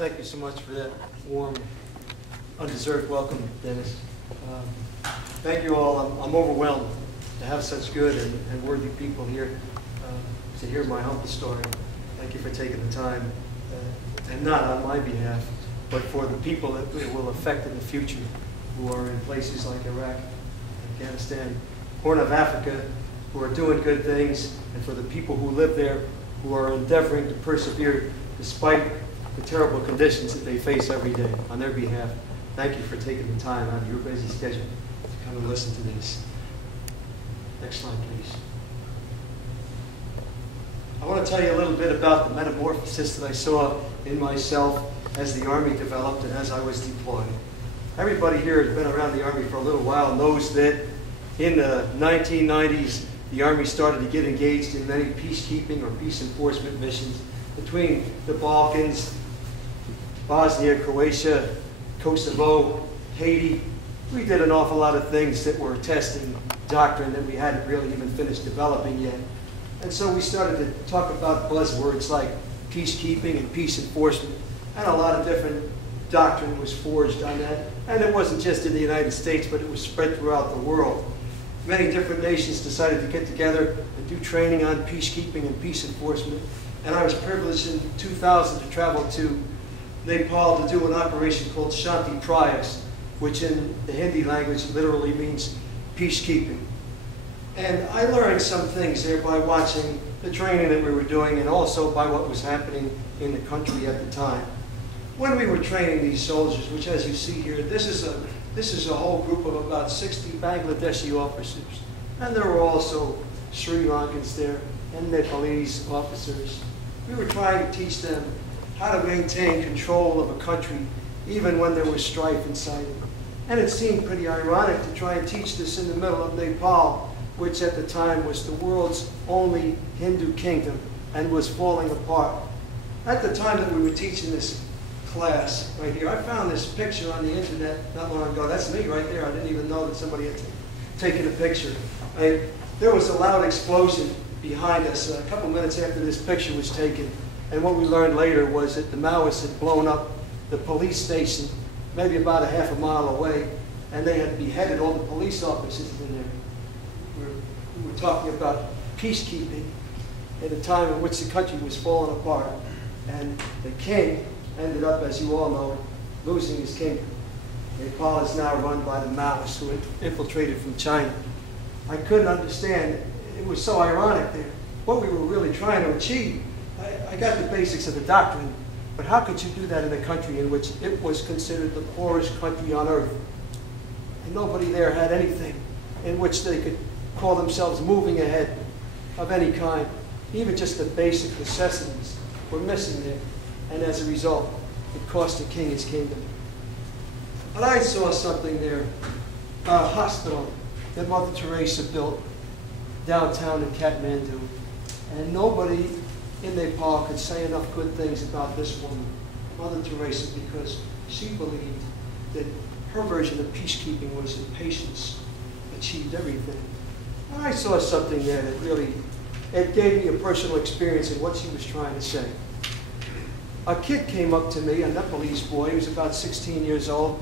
Thank you so much for that warm, undeserved welcome, Dennis. Thank you all. I'm overwhelmed to have such good and worthy people here to hear my humble story. Thank you for taking the time, and not on my behalf, but for the people that it will affect in the future who are in places like Iraq, Afghanistan, Horn of Africa, who are doing good things, and for the people who live there who are endeavoring to persevere despite the terrible conditions that they face every day. On their behalf, thank you for taking the time out of your busy schedule to come and listen to this. Next slide, please. I want to tell you a little bit about the metamorphosis that I saw in myself as the Army developed and as I was deployed. Everybody here has been around the Army for a little while knows that in the 1990s, the Army started to get engaged in many peacekeeping or peace enforcement missions between the Balkans, Bosnia, Croatia, Kosovo, Haiti. We did an awful lot of things that were testing doctrine that we hadn't really even finished developing yet. And so we started to talk about buzzwords like peacekeeping and peace enforcement, and a lot of different doctrine was forged on that. And it wasn't just in the United States, but it was spread throughout the world. Many different nations decided to get together and do training on peacekeeping and peace enforcement. And I was privileged in 2000 to travel to Nepal to do an operation called Shanti Prayas, which in the Hindi language literally means peacekeeping. And I learned some things there by watching the training that we were doing and also by what was happening in the country at the time. When we were training these soldiers, which as you see here, this is a whole group of about 60 Bangladeshi officers. And there were also Sri Lankans there and Nepalese officers. We were trying to teach them how to maintain control of a country even when there was strife inside it. And it seemed pretty ironic to try and teach this in the middle of Nepal, which at the time was the world's only Hindu kingdom and was falling apart. At the time that we were teaching this class right here, I found this picture on the internet not long ago. That's me right there. I didn't even know that somebody had taken a picture. There was a loud explosion behind us a couple minutes after this picture was taken. And what we learned later was that the Maoists had blown up the police station maybe about a half a mile away, and they had beheaded all the police officers in there. We were talking about peacekeeping at a time in which the country was falling apart, and the king ended up, as you all know, losing his kingdom. Nepal is now run by the Maoists who had infiltrated from China. I couldn't understand. It was so ironic there. What we were really trying to achieve. I got the basics of the doctrine, but how could you do that in a country in which it was considered the poorest country on earth? And nobody there had anything in which they could call themselves moving ahead of any kind. Even just the basic necessities were missing there. And as a result, it cost the king his kingdom. But I saw something there, a hospital that Mother Teresa built downtown in Kathmandu. And nobody in Nepal could say enough good things about this woman, Mother Teresa, because she believed that her version of peacekeeping was that patience achieved everything. And I saw something there that really, it gave me a personal experience in what she was trying to say. A kid came up to me, a Nepalese boy, he was about 16 years old.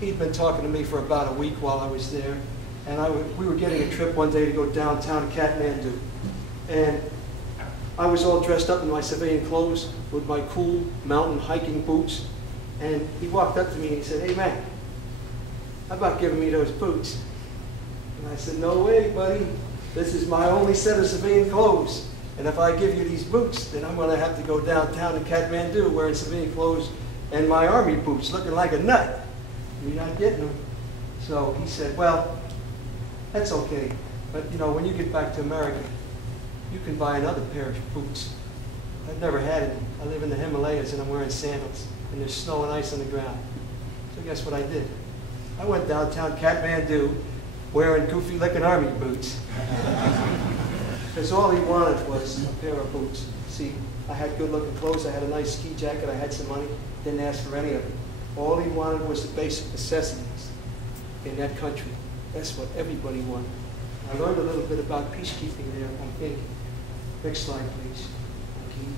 He'd been talking to me for about a week while I was there. And we were getting a trip one day to go downtown to Kathmandu. And I was all dressed up in my civilian clothes with my cool mountain hiking boots. And he walked up to me and he said, "Hey, man, how about giving me those boots?" And I said, "No way, buddy. This is my only set of civilian clothes. And if I give you these boots, then I'm going to have to go downtown to Kathmandu wearing civilian clothes and my army boots looking like a nut. You're not getting them." So he said, "Well, that's okay. But, you know, when you get back to America, you can buy another pair of boots." I've never had it. I live in the Himalayas and I'm wearing sandals. And there's snow and ice on the ground. So guess what I did? I went downtown Kathmandu wearing goofy-looking army boots. Because all he wanted was a pair of boots. See, I had good-looking clothes. I had a nice ski jacket. I had some money. Didn't ask for any of it. All he wanted was the basic necessities in that country. That's what everybody wanted. I learned a little bit about peacekeeping there, I think. Next slide, please. Thank you.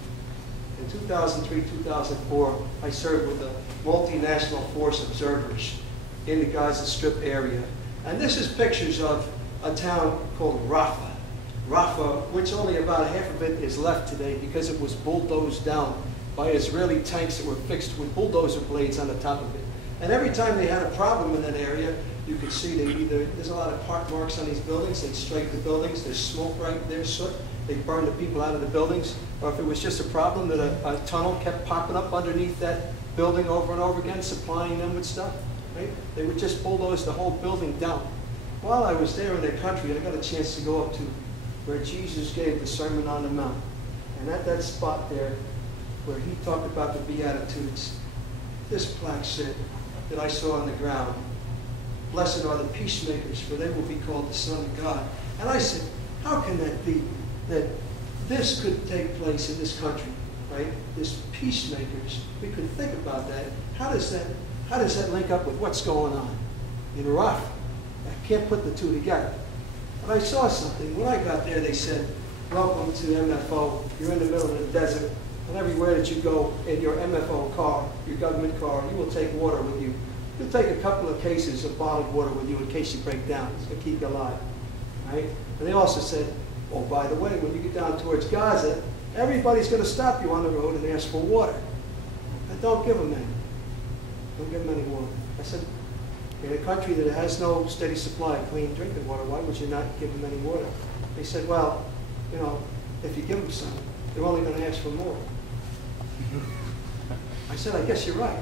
In 2003, 2004, I served with the multinational force observers in the Gaza Strip area. And this is pictures of a town called Rafah. Rafah, which only about half of it is left today because it was bulldozed down by Israeli tanks that were fixed with bulldozer blades on the top of it. And every time they had a problem in that area, you could see there's a lot of park marks on these buildings. They'd strike the buildings. There's smoke right there, soot. They'd burn the people out of the buildings. Or if it was just a problem that a tunnel kept popping up underneath that building over and over again, supplying them with stuff, right? They would just bulldoze the whole building down. While I was there in their country, I got a chance to go up to where Jesus gave the Sermon on the Mount. And at that spot there, where he talked about the Beatitudes, this plaque said that I saw on the ground, "Blessed are the peacemakers, for they will be called the Son of God." And I said, how can that be? That this could take place in this country, right? This peacemakers, we could think about that. How does that link up with what's going on in Rafah? I can't put the two together. And I saw something. When I got there, they said, "Welcome to MFO. You're in the middle of the desert, and everywhere that you go in your MFO car, your government car, you will take water with you. You'll take a couple of cases of bottled water with you in case you break down. It's going to keep you alive." Right? And they also said, "Oh, by the way, when you get down towards Gaza, everybody's going to stop you on the road and ask for water. And don't give them any. Don't give them any water." I said, in a country that has no steady supply of clean drinking water, why would you not give them any water? They said, "Well, you know, if you give them some, they're only going to ask for more." I said, "I guess you're right."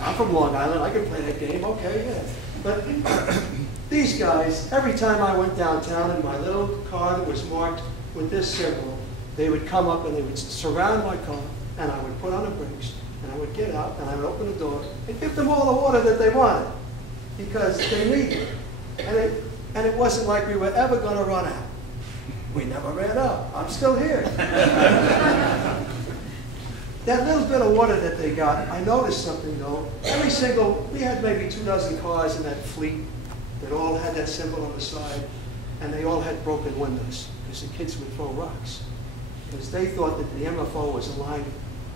I'm from Long Island. I can play that game. Okay, yeah. But these guys, every time I went downtown in my little car that was marked with this symbol, they would come up and they would surround my car, and I would put on the brakes, and I would get out, and I would open the door and give them all the water that they wanted, because they needed it. And it wasn't like we were ever going to run out. We never ran out. I'm still here. That little bit of water that they got, I noticed something though. We had maybe 24 cars in that fleet that all had that symbol on the side, and they all had broken windows because the kids would throw rocks. Because they thought that the MFO was aligned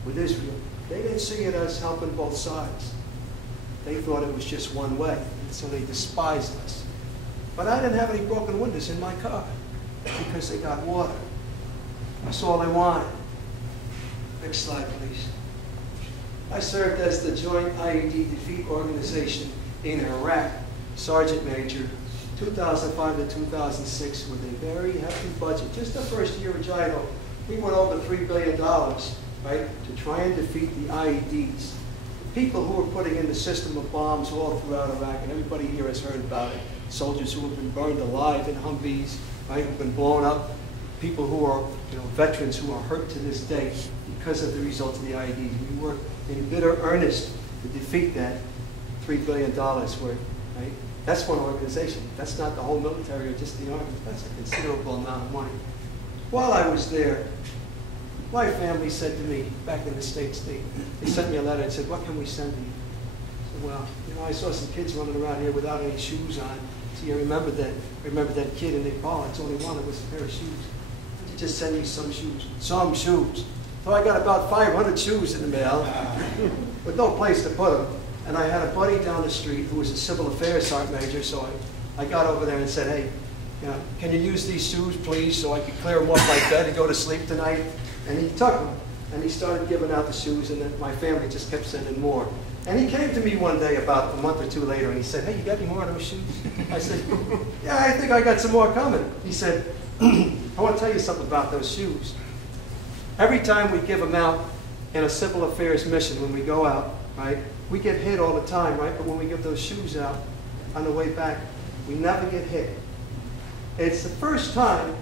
with Israel. They didn't see it as helping both sides. They thought it was just one way, and so they despised us. But I didn't have any broken windows in my car because they got water. That's all they wanted. Next slide, please. I served as the Joint IED Defeat Organization in Iraq, Sergeant Major, 2005 to 2006, with a very hefty budget. Just the first year of JIDO, we went over $3 billion, right, to try and defeat the IEDs. The people who were putting in the system of bombs all throughout Iraq, and everybody here has heard about it. Soldiers who have been burned alive in Humvees, right, who've been blown up. People who are, veterans who are hurt to this day because of the results of the IEDs. We work in bitter earnest to defeat that $3 billion worth, right? That's one organization. That's not the whole military or just the army. That's a considerable amount of money. While I was there, my family said to me, back in the States, they sent me a letter and said, "What can we send you?" I said, "Well, I saw some kids running around here without any shoes on. See, I remember that kid in Nepal. It's only one that was a pair of shoes. Why don't you just send me some shoes?" Some shoes. So I got about 500 shoes in the mail with no place to put them. And I had a buddy down the street who was a civil affairs sergeant major, so I got over there and said, "Hey, can you use these shoes, please, so I can clear them off my bed and go to sleep tonight?" And he took them, and he started giving out the shoes, and then my family just kept sending more. And he came to me one day about a month or two later, and he said, "Hey, you got any more of those shoes?" I said, "Yeah, I think I got some more coming." He said, "I want to tell you something about those shoes. Every time we give them out in a civil affairs mission, when we go out, right, we get hit all the time, right? But when we give those shoes out on the way back, we never get hit. It's the first time,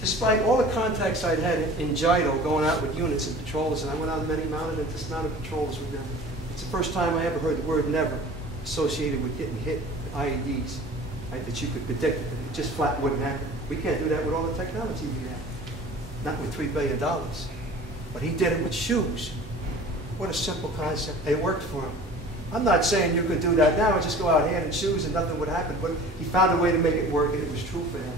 despite all the contacts I'd had in JIDO, going out with units and patrols, and I went on many mounted and dismounted patrols with them. It's the first time I ever heard the word never associated with getting hit with IEDs, right, that you could predict it. It just flat wouldn't happen. We can't do that with all the technology we have. Not with $3 billion. But he did it with shoes. What a simple concept. It worked for him. I'm not saying you could do that now and just go out hand in shoes and nothing would happen, but he found a way to make it work, and it was true for him.